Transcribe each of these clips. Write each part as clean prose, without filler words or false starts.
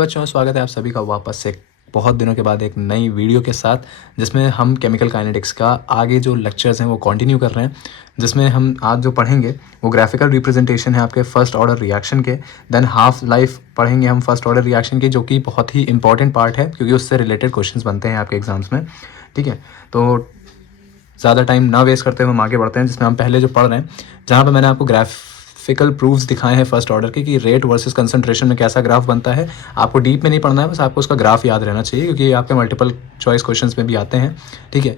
बच्चों स्वागत है आप सभी का वापस से बहुत दिनों के बाद एक नई वीडियो के साथ, जिसमें हम केमिकल काइनेटिक्स का आगे जो लेक्चर्स हैं वो कंटिन्यू कर रहे हैं। जिसमें हम आज जो पढ़ेंगे वो ग्राफिकल रिप्रेजेंटेशन है आपके फर्स्ट ऑर्डर रिएक्शन के। देन हाफ लाइफ पढ़ेंगे हम फर्स्ट ऑर्डर रिएक्शन की, जो कि बहुत ही इंपॉर्टेंट पार्ट है क्योंकि उससे रिलेटेड क्वेश्चंस बनते हैं आपके एग्जाम्स में। ठीक है, तो ज़्यादा टाइम ना वेस्ट करते हुए हम आगे बढ़ते हैं, जिसमें हम पहले जो पढ़ रहे हैं, जहाँ पर मैंने आपको ग्राफिकल प्रूफ्स दिखाए हैं फर्स्ट ऑर्डर के कि रेट वर्सेस कंसंट्रेशन में कैसा ग्राफ बनता है। आपको डीप में नहीं पढ़ना है, बस आपको उसका ग्राफ याद रहना चाहिए क्योंकि ये आपके मल्टीपल चॉइस क्वेश्चंस में भी आते हैं। ठीक है,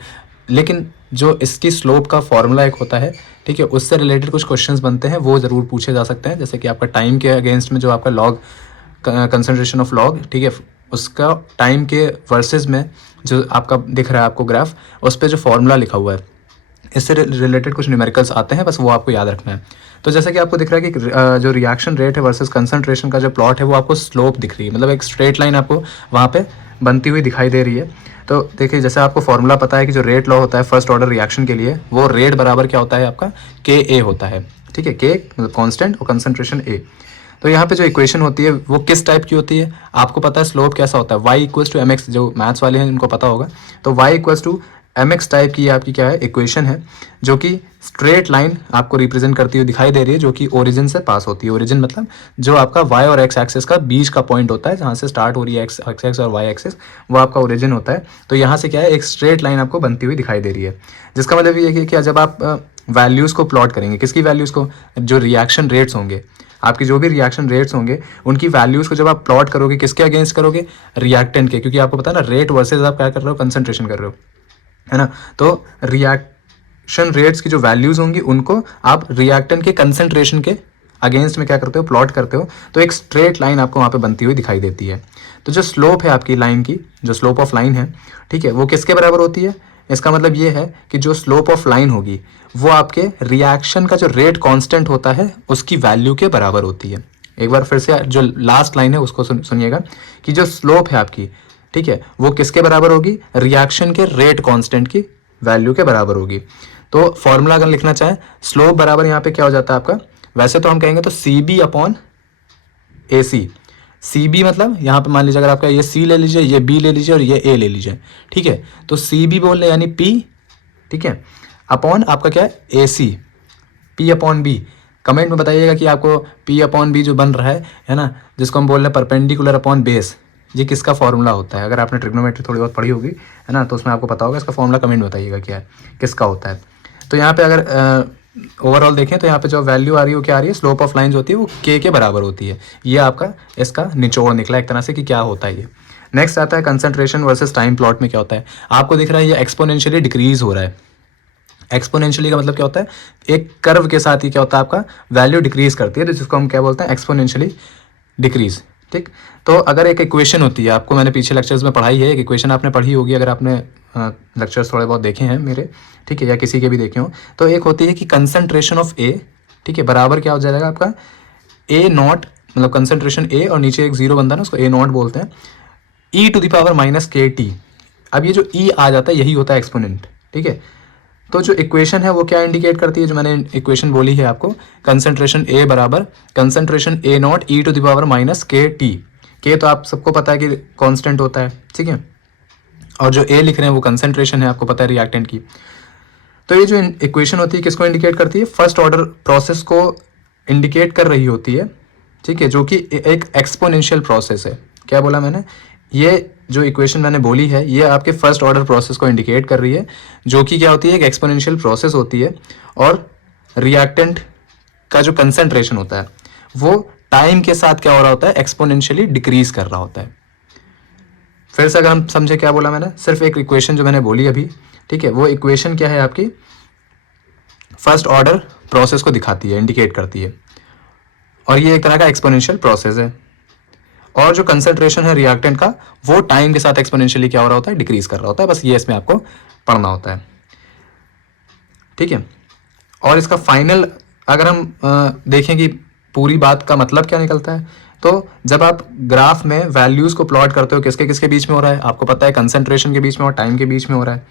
लेकिन जो इसकी स्लोप का फॉर्मूला एक होता है, ठीक है, उससे रिलेटेड कुछ क्वेश्चंस बनते हैं, वो ज़रूर पूछे जा सकते हैं। जैसे कि आपका टाइम के अगेंस्ट में जो आपका लॉग कंसंट्रेशन ऑफ लॉग, ठीक है, उसका टाइम के वर्सेस में जो आपका दिख रहा है आपको ग्राफ, उस पर जो फॉर्मूला लिखा हुआ है, इससे रिलेटेड कुछ न्यूमेरिकल्स आते हैं, बस वो आपको याद रखना है। तो जैसा कि आपको दिख रहा है कि जो रिएक्शन रेट है वर्सेस कंसंट्रेशन का जो प्लॉट है वो आपको स्लोप दिख रही है, मतलब एक स्ट्रेट लाइन आपको वहाँ पे बनती हुई दिखाई दे रही है। तो देखिए, जैसे आपको फॉर्मूला पता है कि जो रेट लॉ होता है फर्स्ट ऑर्डर रिएक्शन के लिए, वो रेट बराबर क्या होता है आपका के ए होता है। ठीक है, के मतलब कॉन्स्टेंट और कंसंट्रेशन ए। तो यहाँ पे जो इक्वेशन होती है वो किस टाइप की होती है आपको पता है। स्लोप कैसा होता है, y equals to M x, जो मैथ्स वाले हैं उनको पता होगा। तो y equals to M x type की आपकी क्या है इक्वेशन है, जो कि स्ट्रेट लाइन आपको रिप्रेजेंट करती हुई दिखाई दे रही है, जो कि ओरिजिन से पास होती है। ओरिजिन मतलब जो आपका वाई और एक्स एक्सिस का बीच का पॉइंट होता है, जहाँ से स्टार्ट हो रही है एक्स एक्स और वाई एक्सिस, वो आपका ओरिजिन होता है। तो यहाँ से क्या है, एक स्ट्रेट लाइन आपको बनती हुई दिखाई दे रही है, जिसका मतलब ये है कि क्या, जब आप वैल्यूज़ को प्लॉट करेंगे, किसकी वैल्यूज़ को, जो रिएक्शन रेट्स होंगे, आपकी जो भी रिएक्शन रेट्स होंगे उनकी वैल्यूज़ को जब आप प्लॉट करोगे, किसके अगेंस्ट करोगे, रिएक्टेंट के, क्योंकि आपको पता है ना रेट वर्सेस आप क्या कर रहे हो, कंसंट्रेशन कर रहे हो, है ना। तो रिएक्शन रेट्स की जो वैल्यूज़ होंगी उनको आप रिएक्टेंट के कंसंट्रेशन के अगेंस्ट में क्या करते हो, प्लॉट करते हो। तो एक स्ट्रेट लाइन आपको वहाँ पे बनती हुई दिखाई देती है। तो जो स्लोप है आपकी लाइन की, जो स्लोप ऑफ लाइन है, ठीक है, वो किसके बराबर होती है। इसका मतलब ये है कि जो स्लोप ऑफ लाइन होगी वो आपके रिएक्शन का जो रेट कांस्टेंट होता है उसकी वैल्यू के बराबर होती है। एक बार फिर से जो लास्ट लाइन है उसको सुनिएगा कि जो स्लोप है आपकी, ठीक है, वो किसके बराबर होगी, रिएक्शन के रेट कांस्टेंट की वैल्यू के बराबर होगी। तो फॉर्मूला अगर लिखना चाहें, स्लोप बराबर यहाँ पे क्या हो जाता है आपका, वैसे तो हम कहेंगे तो सी बी अपॉन ए सी। सी बी मतलब यहाँ पे मान लीजिए अगर आपका ये सी ले लीजिए, ये बी ले लीजिए और ये ए ले लीजिए, ठीक है। तो सी बी बोल रहे यानी पी, ठीक है, अपॉन आपका क्या है ए सी, पी अपॉन बी। कमेंट में बताइएगा कि आपको पी अपॉन बी जो बन रहा है ना, जिसको हम बोल रहे हैं परपेंडिकुलर अपॉन बेस, ये किसका फॉर्मूला होता है। अगर आपने ट्रिग्नोमेट्री थोड़ी बहुत पढ़ी होगी, है ना, तो उसमें आपको पता होगा इसका फॉर्मूला। कमेंट में बताइएगा क्या है, किसका होता है। तो यहाँ पे अगर ओवरऑल देखें तो यहाँ पे जो वैल्यू आ रही है वो क्या आ रही है, स्लोप ऑफ लाइन जो होती है वो के बराबर होती है। ये आपका इसका निचोड़ निकला एक तरह से कि क्या होता है ये। नेक्स्ट आता है कंसंट्रेशन वर्सेस टाइम प्लॉट में क्या होता है। आपको दिख रहा है ये एक्सपोनेंशियली डिक्रीज हो रहा है। एक्सपोनेंशियली का मतलब क्या होता है, एक कर्व के साथ ही क्या होता है आपका वैल्यू डिक्रीज करती है, तो जिसको हम क्या बोलते हैं, एक्सपोनेंशियली डिक्रीज। ठीक, तो अगर एक इक्वेशन होती है, आपको मैंने पीछे लेक्चर्स में पढ़ाई है, एक इक्वेशन आपने पढ़ी होगी अगर आपने लेक्चर्स थोड़े बहुत देखे हैं मेरे, ठीक है, या किसी के भी देखे हो, तो एक होती है कि कंसंट्रेशन ऑफ ए, ठीक है, बराबर क्या हो जाएगा आपका ए नॉट, मतलब कंसंट्रेशन ए और नीचे एक जीरो बनता है ना, उसको ए नॉट बोलते हैं, ई to the power minus k T. अब ये जो ई आ जाता है यही होता है एक्सपोनेंट। ठीक है, तो जो इक्वेशन है वो क्या इंडिकेट करती है, जो मैंने इक्वेशन बोली है आपको, कंसंट्रेशन ए बराबर concentration A naught e to the power minus k t. K तो आप सबको पता है कि कांस्टेंट होता है, ठीक है, और जो ए लिख रहे हैं वो कंसंट्रेशन है, आपको पता है रिएक्टेंट की। तो ये जो इक्वेशन होती है किसको इंडिकेट करती है, फर्स्ट ऑर्डर प्रोसेस को इंडिकेट कर रही होती है, ठीक है, जो कि एक एक्सपोनेंशियल प्रोसेस है। क्या बोला मैंने, ये जो इक्वेशन मैंने बोली है ये आपके फर्स्ट ऑर्डर प्रोसेस को इंडिकेट कर रही है, जो कि क्या होती है, एक एक्सपोनेंशियल प्रोसेस होती है, और रिएक्टेंट का जो कंसंट्रेशन होता है वो टाइम के साथ क्या हो रहा होता है, एक्सपोनेंशियली डिक्रीज कर रहा होता है। फिर से अगर हम समझे क्या बोला मैंने, सिर्फ एक इक्वेशन जो मैंने बोली अभी, ठीक है, वो इक्वेशन क्या है आपकी फर्स्ट ऑर्डर प्रोसेस को दिखाती है, इंडिकेट करती है, और ये एक तरह का एक्सपोनेंशियल प्रोसेस है। और जो कंसंट्रेशन है रिएक्टेंट का वो टाइम के साथ एक्सपोनेंशियली क्या हो रहा होता है, डिक्रीज कर रहा होता है। बस ये इसमें आपको पढ़ना होता है, ठीक है। और इसका फाइनल अगर हम देखें कि पूरी बात का मतलब क्या निकलता है, तो जब आप ग्राफ में वैल्यूज़ को प्लॉट करते हो किसके किसके बीच में हो रहा है, आपको पता है कंसंट्रेशन के बीच में और टाइम के बीच में हो रहा है,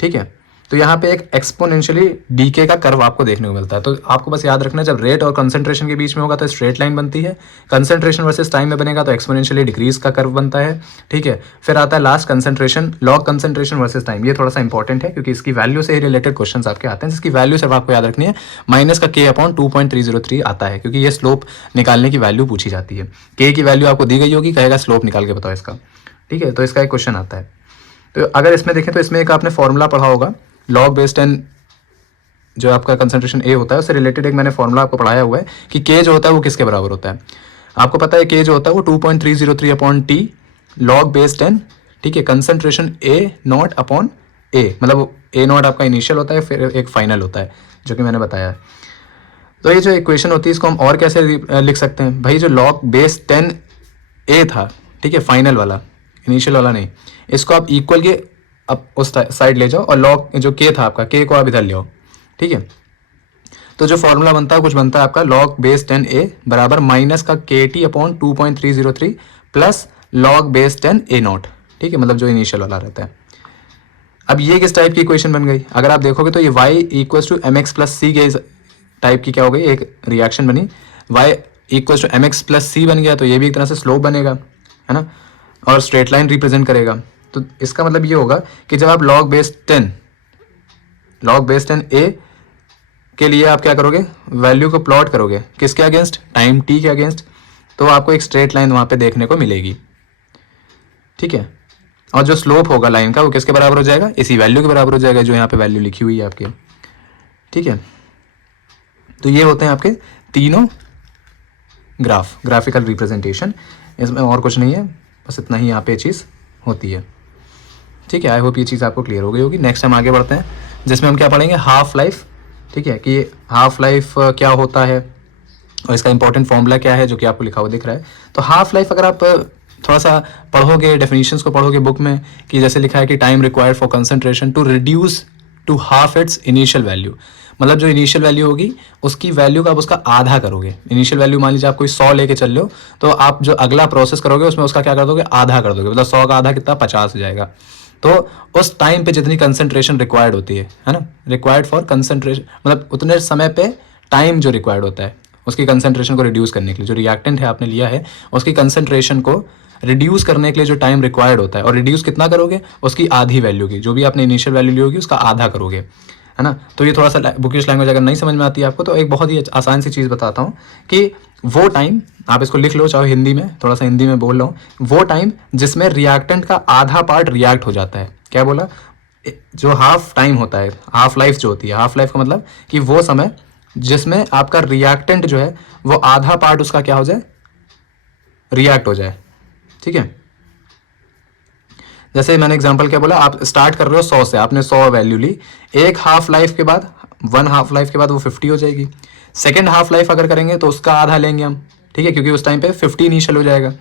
ठीक है। तो यहाँ पे एक एक्सपोनेंशियली डीके का कर्व आपको देखने को मिलता है। तो आपको बस याद रखना, जब रेट और कंसंट्रेशन के बीच में होगा तो स्ट्रेट लाइन बनती है, कंसंट्रेशन वर्सेस टाइम में बनेगा तो एक्सपोनेंशियली डिक्रीज का कर्व बनता है, ठीक है। फिर आता है last concentration, log concentration versus time. ये थोड़ा सा इंपॉर्टेंट है क्योंकि इसकी वैल्यू से ही रिलेटेड क्वेश्चन आपके आते हैं, जिसकी वैल्यू सिर्फ आपको याद रखनी है, माइनस का k अपॉन 2.303 आता है, क्योंकि ये स्लोप निकालने की वैल्यू पूछी जाती है। k की वैल्यू आपको दी गई होगी, कहेगा स्लोप निकाल के बताओ इसका, ठीक है। तो इसका एक क्वेश्चन आता है। तो अगर इसमें देखें तो इसमें एक आपने फॉर्मूला पढ़ा होगा, लॉग बेस 10 जो आपका कंसंट्रेशन ए होता है उससे रिलेटेड एक मैंने फॉर्मूला आपको पढ़ाया हुआ है कि के जो होता है वो किसके बराबर होता है। आपको पता है के जो होता है वो 2.303 अपॉन टी लॉग बेस 10, ठीक है, कंसंट्रेशन ए नॉट अपॉन ए, मतलब ए नॉट आपका इनिशियल होता है, फिर एक फाइनल होता है, जो कि मैंने बताया है। तो ये जो इक्वेशन होती है इसको हम और कैसे लिख सकते हैं भाई, जो लॉग बेस 10 ए था, ठीक है, फाइनल वाला, इनिशियल वाला नहीं, इसको आप इक्वल के अब उस साइड ले जाओ और लॉग जो के था आपका, के को आप इधर ले आओ, ठीक है। तो जो फॉर्मूला बनता है कुछ बनता है आपका लॉग बेस 10 ए बराबर माइनस का के T upon 2.303 plus log base 10 A not, ठीक है, मतलब जो इनिशियल वाला रहता है। अब ये किस टाइप की इक्वेशन बन गई, अगर आप देखोगे तो ये y equals to M X plus C के टाइप की क्या हो गई, एक रिएक्शन बनी, y equals to M X plus C बन गया, तो ये भी एक तरह से स्लोप बनेगा, है ना, और स्ट्रेट लाइन रिप्रेजेंट करेगा। तो इसका मतलब ये होगा कि जब आप लॉग बेस 10 ए के लिए आप क्या करोगे, वैल्यू को प्लॉट करोगे किसके अगेंस्ट, टाइम टी के अगेंस्ट, तो आपको एक स्ट्रेट लाइन वहाँ पे देखने को मिलेगी, ठीक है। और जो स्लोप होगा लाइन का वो किसके बराबर हो जाएगा, इसी वैल्यू के बराबर हो जाएगा जो यहाँ पे वैल्यू लिखी हुई है आपके, ठीक है। तो ये होते हैं आपके तीनों ग्राफिकल रिप्रेजेंटेशन, इसमें और कुछ नहीं है, बस इतना ही यहाँ पे चीज़ होती है, ठीक है। आई होप ये चीज़ आपको क्लियर हो गई होगी। नेक्स्ट हम आगे बढ़ते हैं जिसमें हम क्या पढ़ेंगे, हाफ लाइफ, ठीक है, कि हाफ लाइफ क्या होता है और इसका इंपॉर्टेंट फॉर्मूला क्या है जो कि आपको लिखा हुआ दिख रहा है। तो हाफ लाइफ अगर आप थोड़ा सा पढ़ोगे, डेफिनेशंस को पढ़ोगे बुक में, कि जैसे लिखा है कि time required for concentration to reduce to half its initial value, मतलब जो इनिशियल वैल्यू होगी उसकी वैल्यू का आप उसका आधा करोगे। इनिशियल वैल्यू मान लीजिए आप कोई 100 लेके चल लो, तो आप जो अगला प्रोसेस करोगे उसमें उसका क्या कर दोगे, आधा कर दोगे, मतलब 100 का आधा कितना, 50 हो जाएगा। तो उस टाइम पे जितनी कंसंट्रेशन रिक्वायर्ड होती है ना, रिक्वायर्ड फॉर कंसंट्रेशन, मतलब उतने समय पे टाइम जो रिक्वायर्ड होता है उसकी कंसंट्रेशन को रिड्यूस करने के लिए, जो रिएक्टेंट है आपने लिया है उसकी कंसंट्रेशन को रिड्यूस करने के लिए जो टाइम रिक्वायर्ड होता है, और रिड्यूस कितना करोगे, उसकी आधी वैल्यू की, जो भी आपने इनिशियल वैल्यू ली होगी उसका आधा करोगे, है ना। तो ये थोड़ा सा बुकिश लैंग्वेज अगर नहीं समझ में आती है आपको, तो एक बहुत ही आसान सी चीज़ बताता हूँ कि वो टाइम, आप इसको लिख लो चाहे हिंदी में, थोड़ा सा हिंदी में बोल रहा हूँ, वो टाइम जिसमें रिएक्टेंट का आधा पार्ट रिएक्ट हो जाता है, क्या बोला, जो हाफ टाइम होता है, हाफ लाइफ जो होती है, हाफ लाइफ का मतलब कि वो समय जिसमें आपका रिएक्टेंट जो है वो आधा पार्ट उसका क्या हो जाए, रिएक्ट हो जाए, ठीक है। जैसे मैंने एग्जांपल क्या बोला, आप स्टार्ट कर रहे हो 100 से, आपने 100 वैल्यू ली, एक हाफ लाइफ के बाद, 1 हाफ लाइफ के बाद वो 50 हो जाएगी। सेकेंड हाफ लाइफ अगर करेंगे तो उसका आधा लेंगे हम, ठीक है, क्योंकि उस टाइम पे 50 इनिशियल हो जाएगा,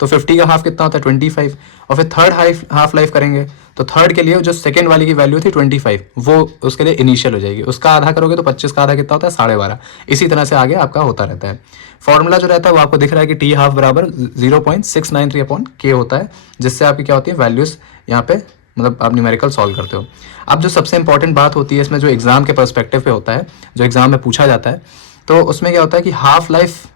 तो 50 का हाफ कितना होता है, 25। और फिर थर्ड हाफ लाइफ करेंगे तो थर्ड के लिए जो सेकेंड वाली की वैल्यू थी 25, वो उसके लिए इनिशियल हो जाएगी, उसका आधा करोगे तो 25 का आधा कितना होता है, 12.5। इसी तरह से आगे आपका होता रहता है। फॉर्मूला जो रहता है वो आपको दिख रहा है कि टी हाफ बराबर 0.693 अपॉन के होता है, जिससे आपकी क्या होती है, वैल्यूज यहाँ पे, मतलब आप न्यूमेरिकल सॉल्व करते हो। अब जो सबसे इंपॉर्टेंट बात होती है इसमें, जो एग्जाम के पर्सपेक्टिव पे होता है, जो एग्जाम में पूछा जाता है, तो उसमें क्या होता है कि हाफ लाइफ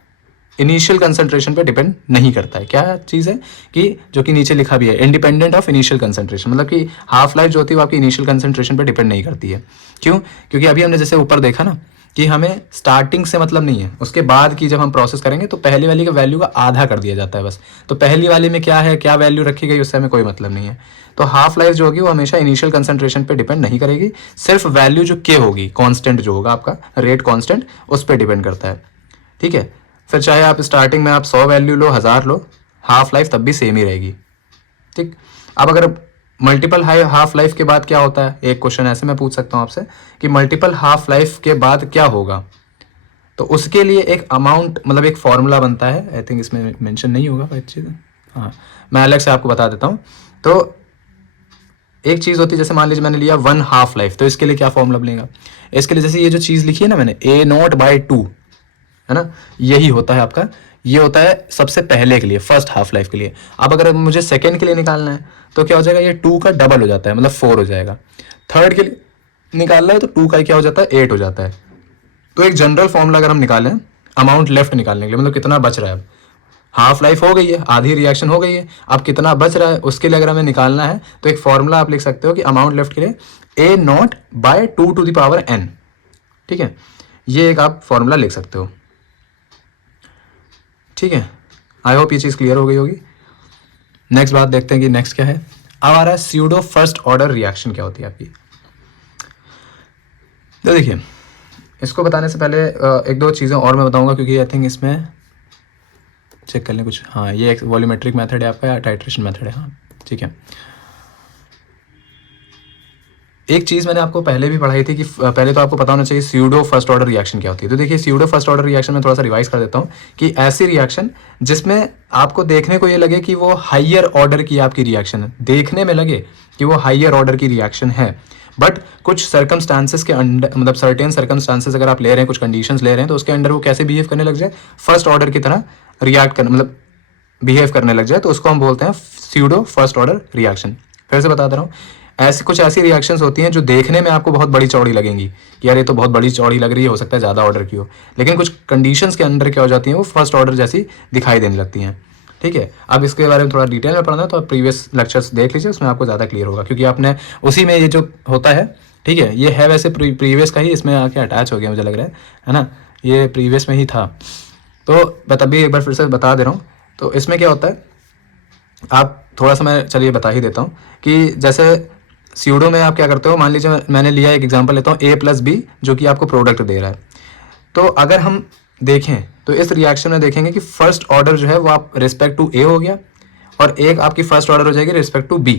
इनिशियल कंसंट्रेशन पे डिपेंड नहीं करता है। क्या चीज़ है कि जो कि नीचे लिखा भी है, इंडिपेंडेंट ऑफ इनिशियल कंसंट्रेशन, मतलब कि हाफ लाइफ जो होती है वो आपकी इनिशियल कंसंट्रेशन पे डिपेंड नहीं करती है। क्यों, क्योंकि अभी हमने जैसे ऊपर देखा ना कि हमें स्टार्टिंग से मतलब नहीं है, उसके बाद की जब हम प्रोसेस करेंगे तो पहली वाली का वैल्यू का आधा कर दिया जाता है बस। तो पहली वाली में क्या है, क्या वैल्यू रखी गई, उससे हमें कोई मतलब नहीं है। तो हाफ लाइफ जो होगी वो हमेशा इनिशियल कंसंट्रेशन पे डिपेंड नहीं करेगी, सिर्फ वैल्यू जो के होगी, कांस्टेंट जो होगा आपका रेट कांस्टेंट, उस पर डिपेंड करता है, ठीक है। फिर चाहे आप स्टार्टिंग में आप 100 वैल्यू लो, 1000 लो, हाफ लाइफ तब भी सेम ही रहेगी, ठीक। अब अगर मल्टीपल हाफ लाइफ के बाद क्या होता है, एक क्वेश्चन ऐसे मैं पूछ सकता हूँ आपसे कि मल्टीपल हाफ लाइफ के बाद क्या होगा, तो उसके लिए एक अमाउंट, मतलब एक फॉर्मूला बनता है, आई थिंक इसमें मेंशन नहीं होगा कोई चीज़, हाँ मैं अलग से आपको बता देता हूँ। तो एक चीज़ होती है, जैसे मान लीजिए मैंने लिया 1 हाफ लाइफ, तो इसके लिए क्या फॉर्मूला बनेगा, इसके लिए जैसे ये जो चीज़ लिखी है ना मैंने, A0/2, है ना, यही होता है आपका, ये होता है सबसे पहले के लिए, फर्स्ट हाफ लाइफ के लिए। अब अगर मुझे सेकेंड के लिए निकालना है तो क्या हो जाएगा, ये 2 का डबल हो जाता है, मतलब 4 हो जाएगा। थर्ड के लिए निकालना है तो 2 का क्या हो जाता है 8 हो जाता है। तो एक जनरल फॉर्मूला अगर हम निकालें अमाउंट लेफ्ट निकालने के लिए, मतलब कितना बच रहा है, अब हाफ लाइफ हो गई है, आधी रिएक्शन हो गई है, अब कितना बच रहा है उसके लिए अगर हमें निकालना है तो एक फॉर्मूला आप लिख सकते हो कि अमाउंट लेफ्ट के लिए A naught by 2 to the power n। ठीक है, ये एक आप फॉर्मूला लिख सकते हो। ठीक है, आई होप ये चीज़ क्लियर हो गई होगी। नेक्स्ट बात देखते हैं कि नेक्स्ट क्या है। अब आ रहा है स्यूडो फर्स्ट ऑर्डर रिएक्शन क्या होती है आपकी। तो देखिए, इसको बताने से पहले एक दो चीज़ें और मैं बताऊंगा, क्योंकि आई थिंक इसमें चेक कर लें कुछ। हाँ, ये एक वॉल्यूमेट्रिक मेथड है आपका या टाइट्रेशन मेथड है। हाँ ठीक है, एक चीज़ मैंने आपको पहले भी पढ़ाई थी कि पहले तो आपको पता होना चाहिए स्यूडो फर्स्ट ऑर्डर रिएक्शन क्या होती है। तो देखिए, स्यूडो फर्स्ट ऑर्डर रिएक्शन में थोड़ा सा रिवाइज कर देता हूँ कि ऐसी रिएक्शन जिसमें आपको देखने को ये लगे कि वो हाइयर ऑर्डर की आपकी रिएक्शन है, देखने में लगे कि वो हाइयर ऑर्डर की रिएक्शन है, बट कुछ सर्कमस्टांसेस के अंडर, मतलब सर्टेन सर्कमस्टांसेस अगर आप ले रहे हैं, कुछ कंडीशंस ले रहे हैं, तो उसके अंडर वो कैसे बिहेव करने लग जाए, फर्स्ट ऑर्डर की तरह रिएक्ट करने, मतलब बिहेव करने लग जाए, तो उसको हम बोलते हैं स्यूडो फर्स्ट ऑर्डर रिएक्शन। फिर से बता दे रहा हूँ, ऐसी रिएक्शंस होती हैं जो देखने में आपको बहुत बड़ी चौड़ी लगेंगी कि यार ये तो बहुत बड़ी चौड़ी लग रही है, हो सकता है ज़्यादा ऑर्डर की हो, लेकिन कुछ कंडीशंस के अंडर क्या हो जाती हैं, वो फर्स्ट ऑर्डर जैसी दिखाई देने लगती हैं। ठीक है, अब इसके बारे में थोड़ा डिटेल में पढ़ना है तो आप प्रीवियस लेक्चर्स देख लीजिए, उसमें आपको ज़्यादा क्लियर होगा, क्योंकि आपने उसी में ये जो होता है, ठीक है, ये है वैसे प्रीवियस का ही, इसमें आके अटैच हो गया मुझे लग रहा है ना, ये प्रीवियस में ही था। तो मैं तभी एक बार फिर से बता दे रहा हूँ। तो इसमें क्या होता है, आप थोड़ा सा मैं चलिए बता ही देता हूँ कि जैसे स्यूडो में आप क्या करते हो, मान लीजिए मैंने लिया एक एग्जांपल लेता हूँ a प्लस बी, जो कि आपको प्रोडक्ट दे रहा है। तो अगर हम देखें तो इस रिएक्शन में देखेंगे कि फर्स्ट ऑर्डर जो है वो आप रिस्पेक्ट टू a हो गया, और एक आपकी फर्स्ट ऑर्डर हो जाएगी रिस्पेक्ट टू b।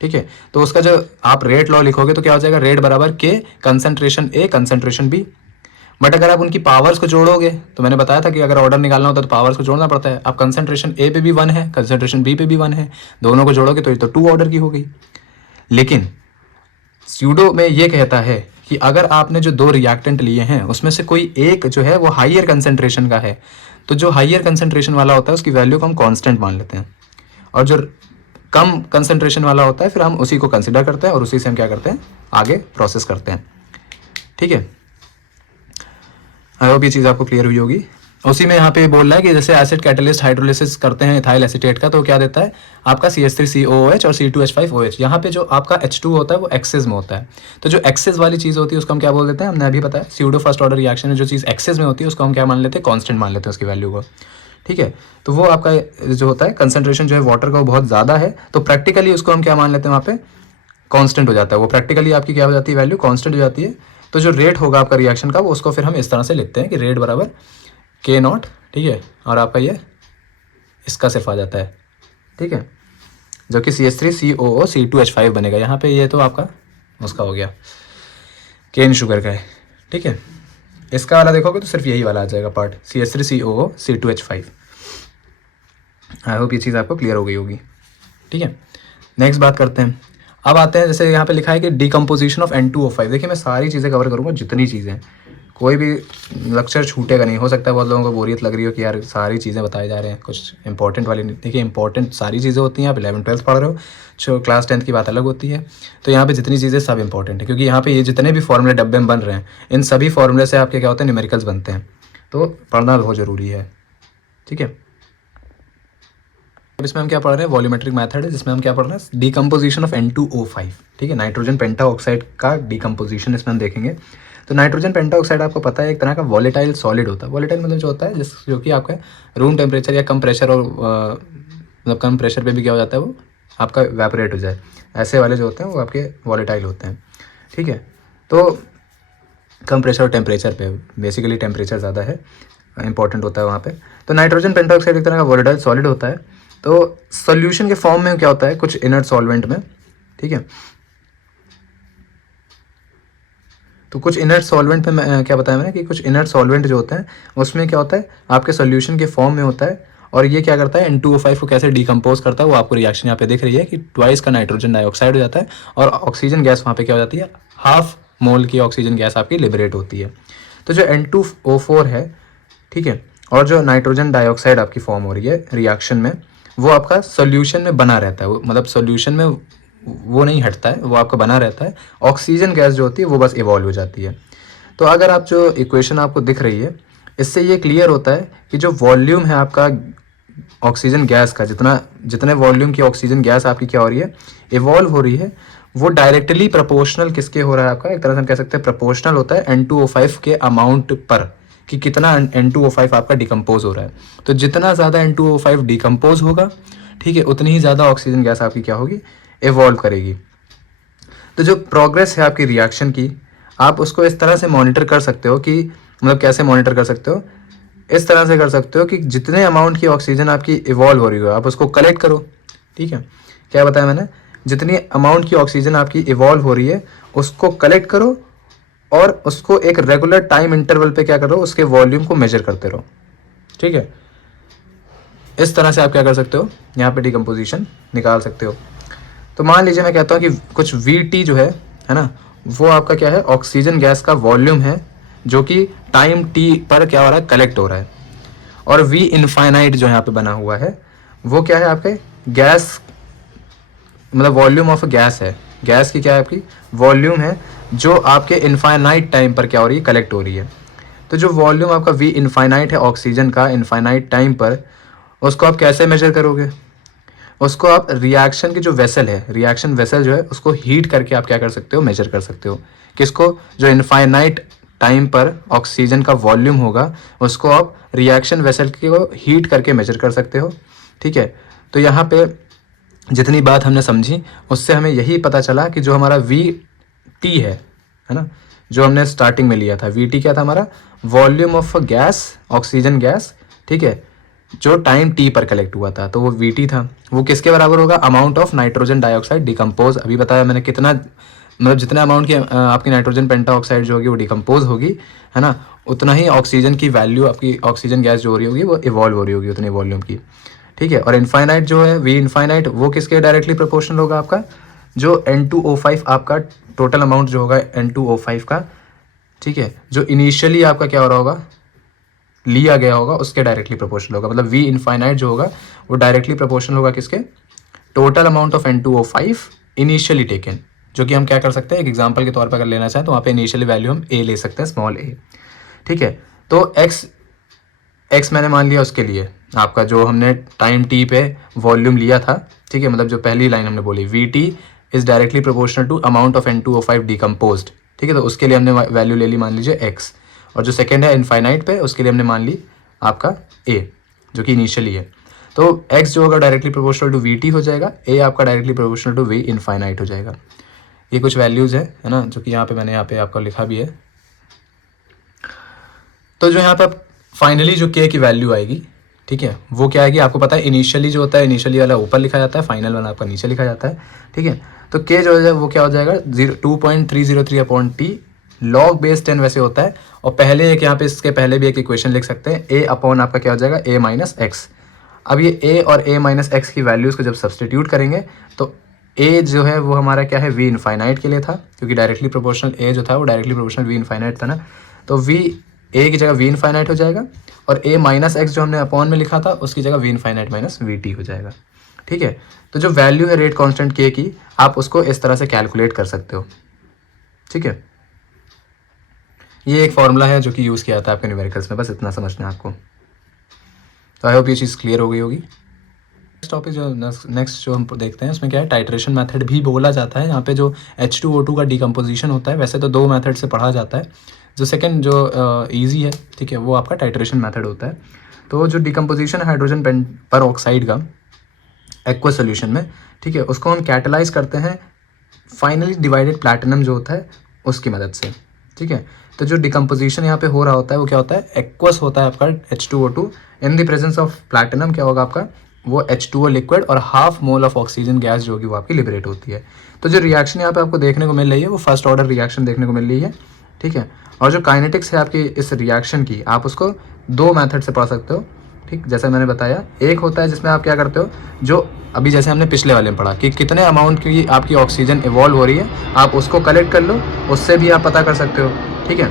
ठीक है, तो उसका जो आप रेट लॉ लिखोगे तो क्या हो जाएगा, रेट बराबर k concentration a concentration b। But अगर आप उनकी पावर्स को जोड़ोगे, तो मैंने बताया था कि अगर ऑर्डर निकालना होता है तो पावर्स को जोड़ना पड़ता है। अब कंसंट्रेशन ए पे भी 1 है, कंसंट्रेशन बी पे भी 1 है, दोनों को जोड़ोगे तो ये तो 2 ऑर्डर की हो गई। लेकिन स्यूडो में ये कहता है कि अगर आपने जो 2 रिएक्टेंट लिए हैं उसमें से कोई एक जो है वो हाइयर कंसंट्रेशन का है, तो जो हाइयर कंसंट्रेशन वाला होता है उसकी वैल्यू को हम कांस्टेंट मान लेते हैं, और जो कम कंसंट्रेशन वाला होता है फिर हम उसी को कंसिडर करते हैं और उसी से हम क्या करते हैं, आगे प्रोसेस करते हैं। ठीक है, आई होप ये चीज़ आपको क्लियर हुई होगी। उसी में यहाँ पे बोल रहा है कि जैसे एसिड कैटलिस्ट हाइड्रोलिसिस करते हैं इथाइल एसीटेट का, तो क्या देता है आपका CH3COOH और C2H5OH। यहाँ पे जो आपका H2 होता है वो एक्सेस में होता है, तो जो एक्सेस वाली चीज़ होती है उसको हम क्या बोल देते हैं, हमने अभी बताया स्यूडो फर्स्ट ऑर्डर रिएक्शन में जो चीज़ एक्सेस में होती है उसको हम क्या मान लेते हैं, कॉन्स्टेंट मान लेते हैं उसकी वैल्यू को। ठीक है, तो वो आपका जो होता है कंसंट्रेशन जो है वाटर का वो बहुत ज़्यादा है, तो प्रैक्टिकली उसको हम क्या मान लेते हैं, वहाँ पे कॉन्स्टेंट हो जाता है वो, प्रैक्टिकली आपकी क्या हो जाती है, वैल्यू कॉन्स्टेंट हो जाती है। तो जो रेट होगा आपका रिएक्शन का वो उसको फिर हम इस तरह से लिखते हैं कि रेट बराबर K नॉट, ठीक है, और आपका ये इसका सिर्फ आ जाता है। ठीक है, जो कि CH3COO C2H5 बनेगा। यहाँ पे ये तो आपका उसका हो गया, केन शुगर का है। ठीक है, इसका वाला देखोगे तो सिर्फ यही वाला आ जाएगा part, CH3COO C2H5। I hope ये चीज़ आपको क्लियर हो गई होगी। ठीक है, नेक्स्ट बात करते हैं। अब आते हैं, जैसे यहाँ पे लिखा है कि डिकम्पोजिशन ऑफ N2O5। देखिए, मैं सारी चीज़ें कवर करूँगा, जितनी चीज़ें, कोई भी लेक्चर छूटेगा नहीं। हो सकता है बहुत लोगों को बोरियत लग रही हो कि यार सारी चीज़ें बताई जा रहे हैं, कुछ इंपॉर्टेंट वाली नहीं। देखिए, इंपॉर्टेंट सारी चीज़ें होती हैं, आप 11th-12th पढ़ रहे हो, जो क्लास 10th की बात अलग होती है। तो यहाँ पे जितनी चीज़ें सब इंपॉर्टेंट है, क्योंकि यहाँ पे ये जितने भी फॉर्मूले डब्बे में बन रहे हैं, इन सभी फॉर्मूले से आपके क्या होते हैं, न्यूमेरिकल्स बनते हैं, तो पढ़ना बहुत ज़रूरी है। ठीक है, अब इसमें हम क्या पढ़ रहे हैं, वॉल्यूमेट्रिक मेथड है, जिसमें हम क्या पढ़ रहे हैं, डिकम्पोजिशन ऑफ N2O5। ठीक है, नाइट्रोजन पेंटाऑक्साइड का डिकम्पोजिशन इसमें हम देखेंगे। तो नाइट्रोजन पेंटाऑक्साइड आपको पता है एक तरह का वॉलेटाइल सॉलिड होता है। वॉलेटाइल मतलब जो होता है जो कि आपका रूम टेम्परेचर या कम प्रेशर और मतलब कम प्रेशर पे भी क्या हो जाता है, वो आपका वेपोरेट हो जाए, ऐसे वाले जो होते हैं वो आपके वॉलेटाइल होते हैं। ठीक है, तो कम प्रेशर और टेम्परेचर पे, बेसिकली टेम्परेचर ज़्यादा है, इंपॉर्टेंट होता है वहाँ पे। तो नाइट्रोजन पेंटाऑक्साइड एक तरह का वॉलेटाइल सॉलिड होता है। तो सॉल्यूशन के फॉर्म में क्या होता है, कुछ इनर्ट सॉल्वेंट में। ठीक है, तो कुछ इनर्ट सॉल्वेंट में क्या बताया मैंने कि कुछ इनर्ट सॉल्वेंट जो होते हैं उसमें क्या होता है, आपके सॉल्यूशन के फॉर्म में होता है, और ये क्या करता है, N2O5 को कैसे डिकम्पोज करता है, वो आपको रिएक्शन यहाँ पे दिख रही है कि ट्वाइस का नाइट्रोजन डाइऑक्साइड हो जाता है, और ऑक्सीजन गैस वहाँ पे क्या हो जाती है, हाफ मोल की ऑक्सीजन गैस आपकी लिबरेट होती है। तो जो N2O4 है, ठीक है, और जो नाइट्रोजन डाइऑक्साइड आपकी फॉर्म हो रही है रिएक्शन में, वो आपका सोल्यूशन में बना रहता है, वो मतलब सोल्यूशन में वो नहीं हटता है, वो आपका बना रहता है। ऑक्सीजन गैस जो होती है वो बस इवॉल्व हो जाती है। तो अगर आप जो इक्वेशन आपको दिख रही है, इससे ये क्लियर होता है कि जो वॉल्यूम है आपका ऑक्सीजन गैस का, जितने वॉल्यूम की ऑक्सीजन गैस आपकी क्या हो रही है, इवॉल्व हो रही है, वो डायरेक्टली प्रोपोर्शनल किसके हो रहा है आपका, एक तरह से हम कह सकते हैं प्रोपोर्शनल होता है N2O5 के अमाउंट पर, कि कितना N2O5 आपका डिकम्पोज हो रहा है। तो जितना ज़्यादा N2O5 डिकम्पोज होगा, ठीक है, उतनी ही ज़्यादा ऑक्सीजन गैस आपकी क्या होगी, इवॉल्व करेगी। तो जो प्रोग्रेस है आपकी रिएक्शन की, आप उसको इस तरह से मॉनिटर कर सकते हो कि, मतलब कैसे मॉनिटर कर सकते हो, इस तरह से कर सकते हो कि जितने अमाउंट की ऑक्सीजन आपकी इवॉल्व हो रही हो आप उसको कलेक्ट करो। ठीक है, क्या बताया मैंने, जितनी अमाउंट की ऑक्सीजन आपकी इवॉल्व हो रही है उसको कलेक्ट करो और उसको एक रेगुलर टाइम इंटरवल पे क्या करो, उसके वॉल्यूम को मेजर करते रहो। ठीक है, इस तरह से आप क्या कर सकते हो, यहाँ पे डिकम्पोजिशन निकाल सकते हो। तो मान लीजिए मैं कहता हूँ कि कुछ VT जो है ना, वो आपका क्या है, ऑक्सीजन गैस का वॉल्यूम है जो कि टाइम T पर क्या हो रहा है, कलेक्ट हो रहा है। और V इनफाइनाइट जो यहाँ पे बना हुआ है वो क्या है, आपके गैस, मतलब वॉल्यूम ऑफ गैस है, गैस की क्या है आपकी वॉल्यूम है जो आपके इनफाइनाइट टाइम पर क्या हो रही है, कलेक्ट हो रही है। तो जो वॉल्यूम आपका V इनफाइनाइट है ऑक्सीजन का इनफाइनाइट टाइम पर, उसको आप कैसे मेजर करोगे, उसको आप रिएक्शन की जो वेसल है, रिएक्शन वेसल जो है उसको हीट करके आप क्या कर सकते हो, मेजर कर सकते हो। किसको, जो इनफाइनाइट टाइम पर ऑक्सीजन का वॉल्यूम होगा उसको आप रिएक्शन वेसल को हीट करके मेजर कर सकते हो। ठीक है, तो यहाँ पे जितनी बात हमने समझी उससे हमें यही पता चला कि जो हमारा VT है ना, जो हमने स्टार्टिंग में लिया था, VT क्या था हमारा, volume of gas, oxygen gas, ठीक है, जो टाइम T पर कलेक्ट हुआ था, तो वो VT था। वो किसके बराबर होगा, amount of nitrogen dioxide decompose, अभी बताया मैंने कितना, मतलब जितने अमाउंट की आपकी नाइट्रोजन पेंटाऑक्साइड जो होगी वो डिकम्पोज होगी, है ना, उतना ही ऑक्सीजन की वैल्यू, आपकी ऑक्सीजन गैस जो हो रही होगी वो इवॉल्व हो रही होगी उतने वॉल्यूम की। ठीक है, और इनफाइनाइट जो है, V इनफाइनाइट, वो किसके डायरेक्टली प्रोपोर्शनल होगा, आपका जो N2O5 आपका टोटल अमाउंट जो होगा N2O5 का, ठीक है, जो इनिशियली आपका क्या हो रहा होगा, लिया गया होगा, उसके डायरेक्टली प्रोपोर्शनल होगा। मतलब V इनफाइनाइट जो होगा वो डायरेक्टली प्रोपोर्शनल होगा किसके, total amount of N2O5 initially taken, जो कि हम क्या कर सकते हैं, एक एग्जांपल के तौर पर अगर लेना चाहें तो वहाँ पे इनिशियली वैल्यू हम A ले सकते हैं, स्मॉल a। ठीक है, तो x मैंने मान लिया उसके लिए आपका जो हमने टाइम T पे वॉल्यूम लिया था। ठीक है, मतलब जो पहली लाइन हमने बोली, VT is directly proportional to amount of N2O5 decomposed. ठीक है, तो उसके लिए हमने वैल्यू ले ली, मान लीजिए x, और जो सेकेंड है इनफाइनाइट पे, उसके लिए हमने मान ली आपका a, जो कि इनिशियली है। तो x जो होगा डायरेक्टली प्रोपोर्शनल टू VT हो जाएगा, a आपका directly proportional to V infinite हो जाएगा। ये कुछ वैल्यूज़ है ना, जो कि यहाँ पे मैंने यहाँ पे आपको लिखा भी है। तो जो यहाँ पे फाइनली जो k की वैल्यू आएगी, ठीक है, वो क्या आएगी, आपको पता है इनिशियली जो होता है, इनिशियली वाला ऊपर लिखा जाता है, फाइनल वाला आपका नीचे लिखा जाता है। ठीक है, तो k जो है वो क्या हो जाएगा, 2.303/T log बेस 10 वैसे होता है। और पहले एक यहाँ पे, इसके पहले भी एक इक्वेशन लिख सकते हैं, a अपॉन आपका क्या हो जाएगा, a माइनस एक्स। अब ये a और a माइनस एक्स की वैल्यूज़ को जब सब्सटीट्यूट करेंगे तो a जो है वो हमारा क्या है, V इनफाइनाइट के लिए था, क्योंकि डायरेक्टली प्रोपोर्शनल a जो था वो डायरेक्टली प्रोपोर्शनल V इनफाइनाइट था ना, तो V a की जगह V इनफाइनाइट हो जाएगा, और a माइनस एक्स जो हमने अपॉन में लिखा था उसकी जगह V इनफाइनाइट माइनस VT हो जाएगा। ठीक है, तो जो वैल्यू है रेट कांस्टेंट k की, आप उसको इस तरह से कैलकुलेट कर सकते हो। ठीक है, ये एक फॉर्मूला है जो कि यूज़ किया था आपके न्यूमेरिकल्स में, बस इतना समझना है आपको। तो आई होप ये चीज़ क्लियर हो गई होगी। नेक्स्ट टॉपिक जो नेक्स्ट जो हम देखते हैं उसमें क्या है, टाइट्रेशन मेथड भी बोला जाता है। यहाँ पे जो H2O2 का डिकम्पोजिशन होता है, वैसे तो दो मेथड से पढ़ा जाता है, जो सेकंड जो ईजी है, ठीक है, वो आपका टाइट्रेशन मेथड होता है। तो जो डिकम्पोजिशन है हाइड्रोजन पर ऑक्साइड का एक्वस सोल्यूशन में, ठीक है, उसको हम कैटलाइज करते हैं फाइनली डिवाइडेड प्लैटिनम जो होता है उसकी मदद से। ठीक है, तो जो डिकम्पोजिशन यहाँ पे हो रहा होता है वो क्या होता है, एक्वस होता है आपका H2O2 in the presence of platinum, क्या होगा आपका, वो H2O लिक्विड और half mole of oxygen gas जो होगी वो आपकी लिबरेट होती है। तो जो रिएक्शन यहाँ पे आपको देखने को मिल रही है वो फर्स्ट ऑर्डर रिएक्शन देखने को मिल रही है। ठीक है, और जो काइनेटिक्स है आपकी इस रिएक्शन की, आप उसको दो मेथड से पढ़ सकते हो। ठीक, जैसे मैंने बताया, एक होता है जिसमें आप क्या करते हो, जो अभी जैसे हमने पिछले वाले में पढ़ा कि कितने अमाउंट की आपकी ऑक्सीजन इवॉल्व हो रही है, आप उसको कलेक्ट कर लो, उससे भी आप पता कर सकते हो। ठीक है,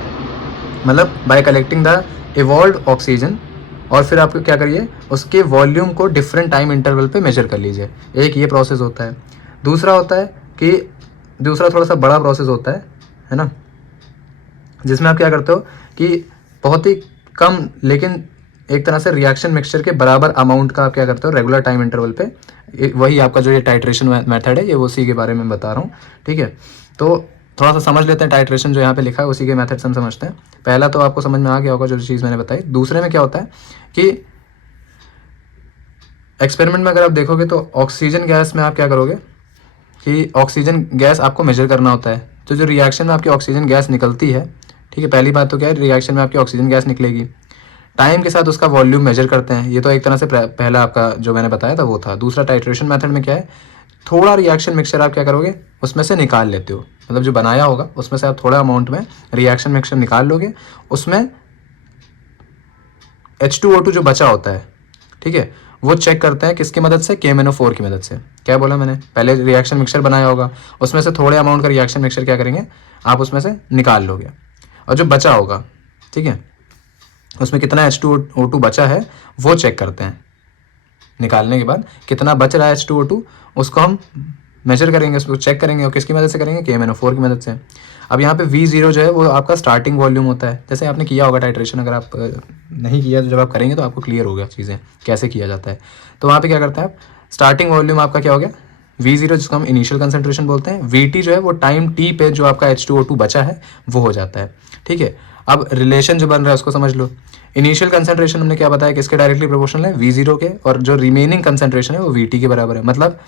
मतलब bye collecting the evolve oxygen, और फिर आप क्या करिए, उसके वॉल्यूम को डिफरेंट टाइम इंटरवल पे मेजर कर लीजिए। एक ये प्रोसेस होता है। दूसरा होता है कि दूसरा थोड़ा सा बड़ा प्रोसेस होता है ना, जिसमें आप क्या करते हो कि बहुत ही कम लेकिन एक तरह से रिएक्शन मिक्सचर के बराबर अमाउंट का आप क्या करते हो रेगुलर टाइम इंटरवल पे, वही आपका जो ये टाइट्रेशन मेथड है ये उसी के बारे में बता रहा हूँ, ठीक है। तो थोड़ा सा समझ लेते हैं, टाइट्रेशन जो यहाँ पे लिखा है उसी के मेथड से हम समझते हैं। पहला तो आपको समझ में आ गया होगा जो चीज़ मैंने बताई। दूसरे में क्या होता है कि एक्सपेरिमेंट में अगर आप देखोगे तो ऑक्सीजन गैस में आप क्या करोगे कि ऑक्सीजन गैस आपको मेजर करना होता है। तो जो रिएक्शन में आपकी ऑक्सीजन गैस निकलती है, ठीक है, पहली बात तो क्या है, रिएक्शन में आपकी ऑक्सीजन गैस निकलेगी, टाइम के साथ उसका वॉल्यूम मेजर करते हैं। ये तो एक तरह से पहला आपका जो मैंने बताया था वो था। दूसरा टाइट्रेशन मेथड में क्या है, थोड़ा रिएक्शन मिक्सचर आप क्या करोगे उसमें से निकाल लेते हो, मतलब जो बनाया होगा उसमें से आप थोड़ा अमाउंट में रिएक्शन मिक्सचर निकाल लोगे, उसमें H2O2 जो बचा होता है, ठीक है, वो चेक करते हैं किसकी मदद से, KMnO4 की मदद से। क्या बोला मैंने, पहले रिएक्शन मिक्सचर बनाया होगा उसमें से थोड़े अमाउंट का रिएक्शन मिक्सचर क्या करेंगे आप उसमें से निकाल लोगे, और जो बचा होगा, ठीक है, उसमें कितना H2O2 बचा है वो चेक करते हैं। निकालने के बाद कितना बच रहा है H2O2 उसको हम मेजर करेंगे, उसको चेक करेंगे, और किसकी मदद से करेंगे, KMnO4 की मदद से। अब यहाँ पे V0 जो है वो आपका स्टार्टिंग वॉल्यूम होता है। जैसे आपने किया होगा टाइट्रेशन, अगर आप नहीं किया तो जब आप करेंगे तो आपको क्लियर होगा चीज़ें कैसे किया जाता है। तो वहाँ पे क्या करते हैं आप, स्टार्टिंग वॉल्यूम आपका क्या हो गया V0, जिसको हम इनिशियल कंसंट्रेशन बोलते हैं। VT जो है वो टाइम T पे जो आपका H2O2 बचा है वो हो जाता है, ठीक है। अब रिलेशन जो बन रहा है उसको समझ लो। इनिशियल कंसंट्रेशन हमने क्या बताया, किसके डायरेक्टली प्रोपोर्शनल है, V0 के, और जो रिमेनिंग कंसंट्रेशन है वो VT के बराबर है। मतलब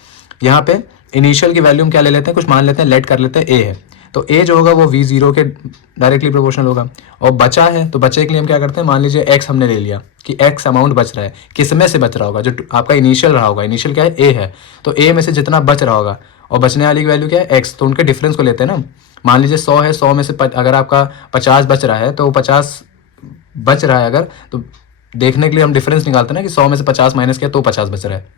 यहाँ पे इनिशियल की वैल्यूम क्या ले लेते हैं, कुछ मान लेते हैं, लेट कर लेते हैं A है, तो A जो होगा वो V0 के डायरेक्टली प्रोपोर्शनल होगा। और बचा है तो बचे के लिए हम क्या करते हैं, मान लीजिए X हमने ले लिया कि X अमाउंट बच रहा है, किस में से बच रहा होगा, जो आपका इनिशियल रहा होगा, इनिशियल क्या है A है, तो A में से जितना बच रहा होगा और बचने वाली की वैल्यू क्या है X, तो उनके डिफरेंस को लेते हैं ना। मान लीजिए 100 है, 100 में से अगर आपका 50 बच रहा है तो 50 बच रहा है अगर, तो देखने के लिए हम डिफरेंस निकालते हैं ना कि 100 में से 50 माइनस किया तो 50 बच रहा है।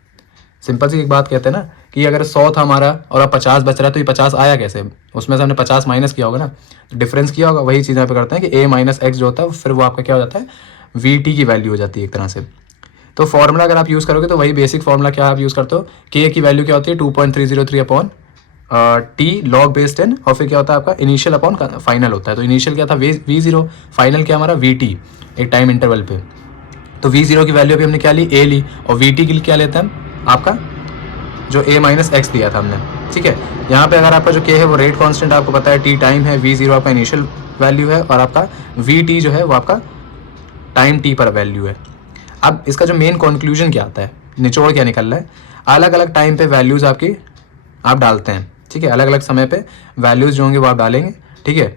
सिंपल सी एक बात कहते हैं ना कि अगर 100 था हमारा और अब 50 बच रहा है तो ये 50 आया कैसे, उसमें से हमने 50 माइनस किया होगा ना, तो डिफरेंस किया होगा। वही चीज़ यहाँ पे करते हैं कि A माइनस एक्स जो होता है फिर वो आपका क्या हो जाता है, VT की वैल्यू हो जाती है एक तरह से। तो फॉर्मूला अगर आप यूज़ करोगे तो वही बेसिक फॉर्मूला क्या आप यूज़ करते हो, K की वैल्यू क्या होती है 2.303 अपॉन T लॉग बेस 10, और फिर क्या होता है आपका इनिशियल अपॉन फाइनल होता है। तो इनिशियल क्या था V0, फाइनल क्या हमारा VT एक टाइम इंटरवल पे। तो V0 की वैल्यू अभी हमने क्या ली, A ली, और VT के लिए क्या लेते हैं हम, आपका जो A माइनस एक्स दिया था हमने, ठीक है। यहाँ पे अगर आपका जो K है वो रेट कांस्टेंट आपको पता है, T टाइम है, V0 आपका इनिशियल वैल्यू है, और आपका VT जो है वो आपका टाइम T पर वैल्यू है। अब इसका जो मेन कंक्लूजन क्या आता है, निचोड़ क्या निकल रहा है, अलग अलग टाइम पे वैल्यूज़ आपकी आप डालते हैं, ठीक है, अलग अलग समय पे वैल्यूज़ जो होंगे वो आप डालेंगे, ठीक है,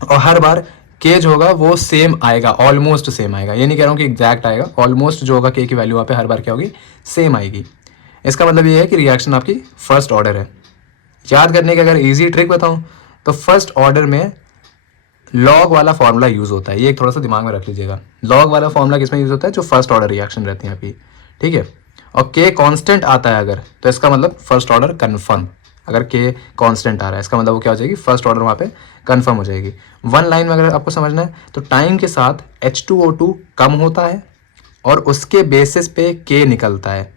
और हर बार K जो होगा वो सेम आएगा, ऑलमोस्ट सेम आएगा। ये नहीं कह रहा हूँ कि एग्जैक्ट आएगा, ऑलमोस्ट जो होगा K की वैल्यू वहाँ पे हर बार क्या होगी, सेम आएगी। इसका मतलब ये है कि रिएक्शन आपकी फर्स्ट ऑर्डर है। याद करने की अगर इजी ट्रिक बताऊं तो फर्स्ट ऑर्डर में लॉग वाला फॉर्मूला यूज़ होता है, ये एक थोड़ा सा दिमाग में रख लीजिएगा। लॉग वाला फॉर्मूला किसमें यूज़ होता है, जो फर्स्ट ऑर्डर रिएक्शन रहती है आपकी, ठीक है। और K कांस्टेंट आता है अगर, तो इसका मतलब फर्स्ट ऑर्डर कन्फर्म। अगर K कांस्टेंट आ रहा है इसका मतलब वो क्या हो जाएगी, फर्स्ट ऑर्डर वहाँ पे कन्फर्म हो जाएगी। वन लाइन में अगर आपको समझना है तो टाइम के साथ H2O2 कम होता है और उसके बेसिस पे K निकलता है।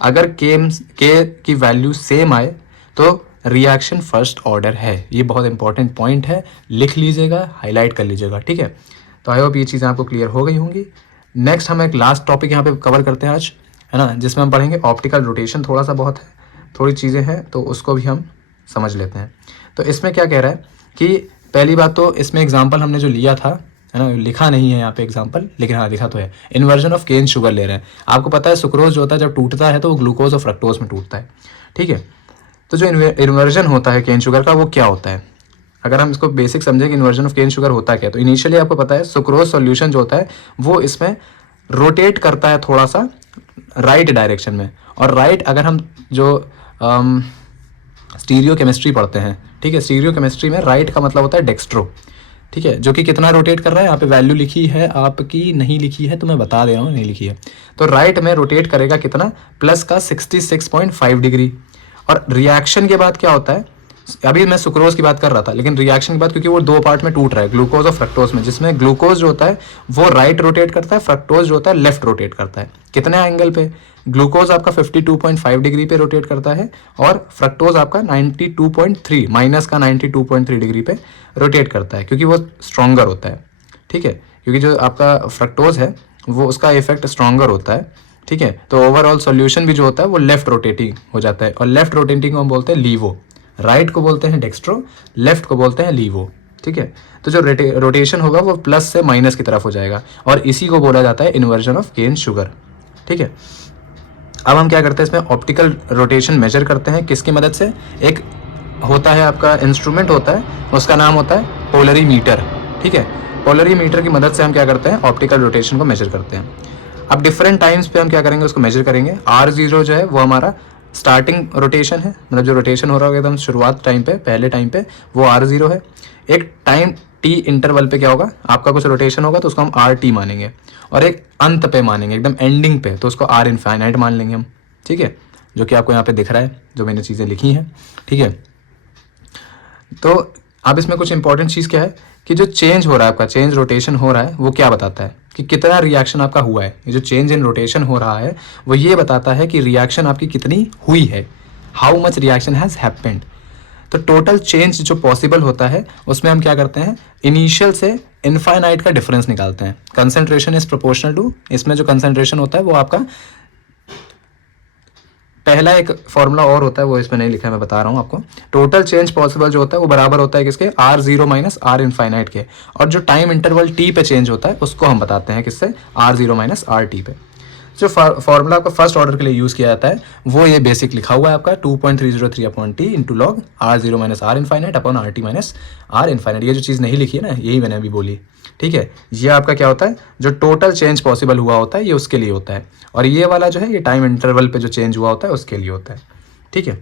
अगर K की वैल्यू सेम आए तो रिएक्शन फर्स्ट ऑर्डर है। ये बहुत इंपॉर्टेंट पॉइंट है, लिख लीजिएगा, हाईलाइट कर लीजिएगा, ठीक है। तो आई होप ये चीज़ें आपको क्लियर हो गई होंगी। नेक्स्ट हम एक लास्ट टॉपिक यहाँ पे कवर करते हैं आज, है ना, जिसमें हम पढ़ेंगे ऑप्टिकल रोटेशन। थोड़ा सा बहुत है, थोड़ी चीज़ें हैं तो उसको भी हम समझ लेते हैं। तो इसमें क्या कह रहा है कि पहली बात तो इसमें एग्जाम्पल हमने जो लिया था, है ना, लिखा नहीं है यहाँ पे एग्जाम्पल, लेकिन हाँ लिखा तो है, इन्वर्जन ऑफ केन शुगर ले रहे हैं। आपको पता है सुक्रोज जो होता है जब टूटता है तो वो ग्लूकोज और फ्रक्टोज में टूटता है, ठीक है। तो जो इन्वर्जन होता है केन शुगर का वो क्या होता है, अगर हम इसको बेसिक समझें कि इन्वर्जन ऑफ केन शुगर होता है क्या, तो इनिशियली आपको पता है सुक्रोज सॉल्यूशन जो होता है वो इसमें रोटेट करता है थोड़ा सा राइट डायरेक्शन में। और राइट अगर हम जो स्टीरियो केमिस्ट्री पढ़ते हैं, ठीक है, स्टीरियो केमिस्ट्री में राइट का मतलब होता है डेक्स्ट्रो, ठीक है, जो कि कितना रोटेट कर रहा है, यहाँ पे वैल्यू लिखी है आपकी, नहीं लिखी है तो मैं बता दे रहा हूँ, नहीं लिखी है। तो राइट में रोटेट करेगा कितना, प्लस का 66.5 डिग्री। और रिएक्शन के बाद क्या होता है, अभी मैं सुक्रोज की बात कर रहा था, लेकिन रिएक्शन की बात, क्योंकि वो दो पार्ट में टूट रहा है, ग्लूकोज और फ्रक्टोज में, जिसमें ग्लूकोज जो होता है वो राइट रोटेट करता है, फ्रक्टोज जो होता है लेफ्ट रोटेट करता है। कितने एंगल पे? ग्लूकोज आपका 52.5 डिग्री पे रोटेट करता है और फ्रक्टोज आपका 92.3 माइनस का 92.3 डिग्री पे रोटेट करता है, क्योंकि वो स्ट्रॉन्गर होता है। ठीक है, क्योंकि जो आपका फ्रक्टोज है वो उसका इफेक्ट स्ट्रॉन्गर होता है। ठीक है, तो ओवरऑल सॉल्यूशन भी जो होता है वो लेफ्ट रोटेटिंग हो जाता है, और लेफ्ट रोटेटिंग को हम बोलते हैं लीवो, राइट को बोलते हैं डेक्स्ट्रो, लेफ्ट को बोलते हैं लीवो। ठीक है, तो जो रोटेशन होगा वो प्लस से माइनस की तरफ हो जाएगा, और इसी को बोला जाता है इन्वर्जन ऑफ केन शुगर। ठीक है, अब हम क्या करते हैं, इसमें ऑप्टिकल रोटेशन मेजर करते हैं किसकी मदद से? एक होता है आपका इंस्ट्रूमेंट होता है, उसका नाम होता है पोलरीमीटर। ठीक है, पोलरीमीटर की मदद से हम क्या करते हैं, ऑप्टिकल रोटेशन को मेजर करते हैं। अब डिफरेंट टाइम्स पे हम क्या करेंगे, उसको मेजर करेंगे। R0 जो है वो हमारा स्टार्टिंग रोटेशन है, मतलब जो रोटेशन हो रहा होगा एकदम शुरुआत टाइम पे, पहले टाइम पे, वो R0 है। एक टाइम t इंटरवल पे क्या होगा, आपका कुछ रोटेशन होगा तो उसको हम RT मानेंगे, और एक अंत पे मानेंगे, एकदम एंडिंग पे, तो उसको R इनफाइनाइट मान लेंगे हम। ठीक है, जो कि आपको यहाँ पे दिख रहा है, जो मैंने चीज़ें लिखी हैं। ठीक है, तो अब इसमें कुछ इंपॉर्टेंट चीज़ क्या है कि जो चेंज हो रहा है आपका, चेंज रोटेशन हो रहा है, वो क्या बताता है कि कितना रिएक्शन आपका हुआ है। ये जो चेंज इन रोटेशन हो रहा है वो ये बताता है कि रिएक्शन आपकी कितनी हुई है, how much reaction has happened. तो टोटल चेंज जो पॉसिबल होता है उसमें हम क्या करते हैं, इनिशियल से इनफाइनाइट का डिफरेंस निकालते हैं। कंसंट्रेशन इज प्रोपोर्शनल टू, इसमें जो कंसंट्रेशन होता है वो आपका, पहला एक फॉर्मूला और होता है वो इसमें नहीं लिखा है, मैं बता रहा हूँ आपको। टोटल चेंज पॉसिबल जो होता है वो बराबर होता है किसके, R0 माइनस R इनफाइनाइट के, और जो टाइम इंटरवल t पे चेंज होता है उसको हम बताते हैं किससे, R0 माइनस RT पे। जो फॉर्मूला आपका फर्स्ट ऑर्डर के लिए यूज़ किया जाता है वो ये बेसिक लिखा हुआ है आपका 2.303 upon T into log R0 minus R infinite upon RT minus R infinite. ये जो चीज़ नहीं लिखी है ना, यही मैंने अभी बोली। ठीक है, ये आपका क्या होता है, जो टोटल चेंज पॉसिबल हुआ होता है ये उसके लिए होता है, और ये वाला जो है ये टाइम इंटरवल पे जो चेंज हुआ होता है उसके लिए होता है। ठीक है,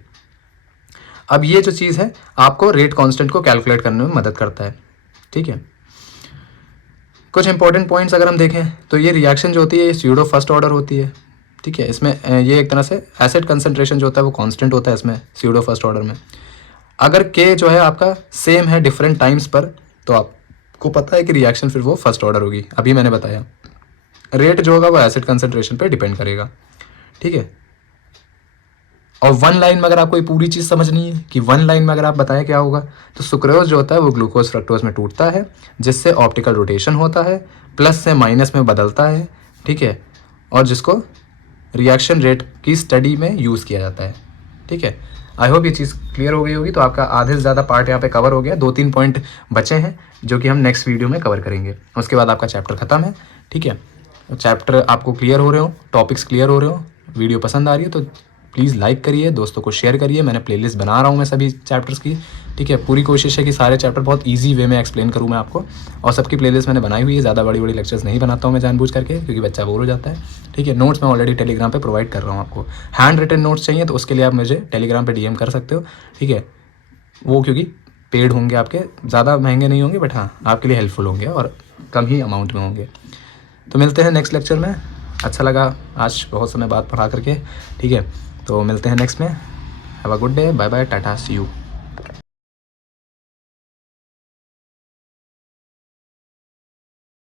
अब ये जो चीज़ है आपको रेट कांस्टेंट को कैलकुलेट करने में मदद करता है। ठीक है, कुछ इंपॉर्टेंट पॉइंट्स अगर हम देखें तो ये रिएक्शन जो होती है ये स्यूडो फर्स्ट ऑर्डर होती है। ठीक है, इसमें ये एक तरह से एसिड कंसंट्रेशन जो होता है वो कांस्टेंट होता है इसमें स्यूडो फर्स्ट ऑर्डर में। अगर के जो है आपका सेम है डिफरेंट टाइम्स पर, तो आपको पता है कि रिएक्शन फिर वो फर्स्ट ऑर्डर होगी। अभी मैंने बताया रेट जो होगा वो एसिड कंसंट्रेशन पे डिपेंड करेगा। ठीक है, और वन लाइन में अगर आपको ये पूरी चीज़ समझनी है कि वन लाइन में अगर आप बताएं क्या होगा, तो सुक्रोज जो होता है वो ग्लूकोज फ्रक्टोज में टूटता है, जिससे ऑप्टिकल रोटेशन होता है, प्लस से माइनस में बदलता है। ठीक है, और जिसको रिएक्शन रेट की स्टडी में यूज़ किया जाता है। ठीक है, आई होप ये चीज़ क्लियर हो गई होगी। तो आपका आधे से ज़्यादा पार्ट यहाँ पे कवर हो गया, 2-3 पॉइंट बचे हैं जो कि हम नेक्स्ट वीडियो में कवर करेंगे, उसके बाद आपका चैप्टर ख़त्म है। ठीक है, चैप्टर आपको क्लियर हो रहे हो, टॉपिक्स क्लियर हो रहे हो, वीडियो पसंद आ रही है तो प्लीज़ लाइक करिए, दोस्तों को शेयर करिए। मैंने प्लेलिस्ट बना रहा हूँ मैं सभी चैप्टर्स की। ठीक है, पूरी कोशिश है कि सारे चैप्टर बहुत इजी वे में एक्सप्लेन करूँ मैं आपको, और सबकी प्लेलिस्ट मैंने बनाई हुई है। ज़्यादा बड़ी बड़ी लेक्चर्स नहीं बनाता हूँ मैं जानबूझ करके, क्योंकि बच्चा बोर हो जाता है। ठीक है, नोट्स मैं ऑलरेडी टेलीग्राम पे प्रोवाइड कर रहा हूँ आपको। हैंड रिटन नोट्स चाहिए तो उसके लिए आप मुझे टेलीग्राम पे DM कर सकते हो। ठीक है, वो क्योंकि पेड होंगे आपके, ज़्यादा महंगे नहीं होंगे, बट हाँ आपके लिए हेल्पफुल होंगे और कम ही अमाउंट में होंगे। तो मिलते हैं नेक्स्ट लेक्चर में। अच्छा लगा आज बहुत समय बाद पढ़ा करके। ठीक है, तो मिलते हैं नेक्स्ट में। Have a good day, bye bye, tata, see you.